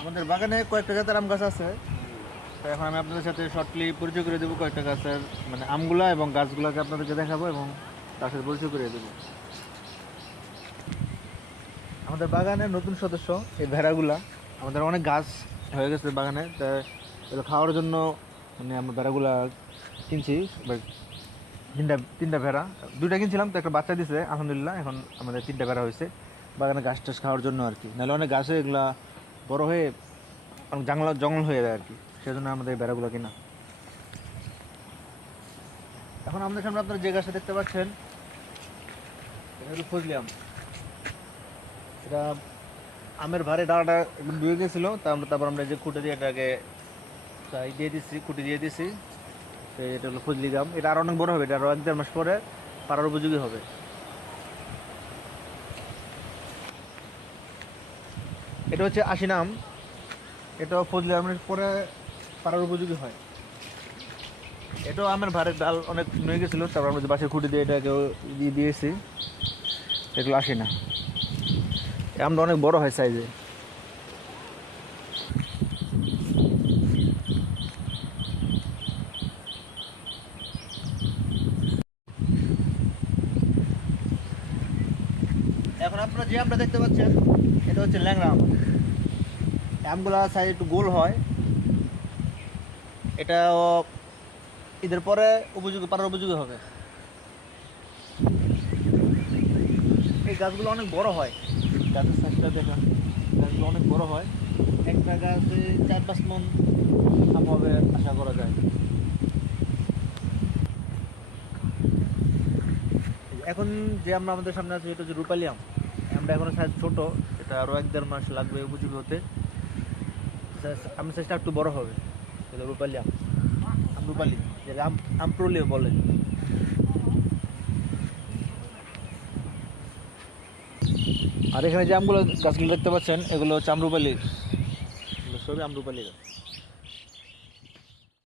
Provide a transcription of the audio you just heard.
আমাদের বাগানে কয়েকটা জাতের আম গাছ আছে। এখন আমি আপনাদের সাথে শর্টলি পরিচয় করে দেবো কয়েকটা গাছের মানে আমগুলা এবং গাছগুলোকে আপনাদেরকে দেখাবো এবং তার সাথে পরিচয় করে দেবো। আমাদের বাগানের নতুন সদস্য এই ভেড়াগুলা। আমাদের অনেক গাছ হয়ে গেছে বাগানে, তা এগুলো খাওয়ার জন্য মানে আমরা ভেড়াগুলা কিনছি তিনটা তিনটা ভেড়া। দুইটা কিনছিলাম, তো একটা বাচ্চা দিছে, আলহামদুলিল্লাহ, এখন আমাদের তিনটা ভেড়া হয়েছে। বাগানে গাছ টাছ খাওয়ার জন্য আর কি। নাহলে অনেক গাছে এগুলা বড় হয়ে অনেক জঙ্গল জঙ্গল হয়ে যায় আর কি। সেজন্য আমাদের বেড়াগুলো কিনা। এখন আমাদের সামনে আপনারা যে গাছটা দেখতে পাচ্ছেন, এটা হলো ফজলি আম। এটা আমের ভারে ডালাটা একদম ডুবে গেছিল, তা আমরা তারপর আমরা যে খুঁটে দিয়ে এটাকে তাই দিয়ে দিচ্ছি খুঁটে দিয়ে দিছি। তো এটা হলো ফজলি আম। এটা আরও অনেক বড় হবে, এটা আরও এক দেড় মাস পরে পাড়ার উপযোগী হবে। এটা হচ্ছে আশিনা আম এটা ফজলি আমের পরে পাড়ার উপযোগী হয়। এটাও আমের ভারের ডাল অনেক নুয়ে গেছিল, তারপর আমরা বাসে খুঁটি দিয়ে এটাকে দিয়ে দিয়েছি, এগুলো আসি না। আমটা অনেক বড় হয় সাইজে এখন আপনারা যে আমটা দেখতে পাচ্ছেন, এটা হচ্ছে ল্যাংড়া আম। সাইজ একটু গোল হয়। এটা ঈদের পরে উপযোগী, পাড়ার উপযোগী হবে। এই গাছগুলো অনেক বড় হয়। গাছের সাইজটা দেখা গাছগুলো অনেক বড় হয়। একটা গাছে চার পাঁচ মন আম হবে, আশা করা যায়। এখন যে আমরা আমাদের সামনে আছে এটা হচ্ছে রূপালি আম। আমরা এখনও সাইজ ছোটো, এটা আরও এক দেড় মাস লাগবে উপযোগী হতে। আম সাইজটা একটু বড় হবে। এটা রূপালি আম। যেটা আম আমপ্রলিও বলে। আর এখানে যে আমগুলো গাছগুলো দেখতে পাচ্ছেন, এগুলো হচ্ছে আমরুপালি সবই আমরুপালি গাছ।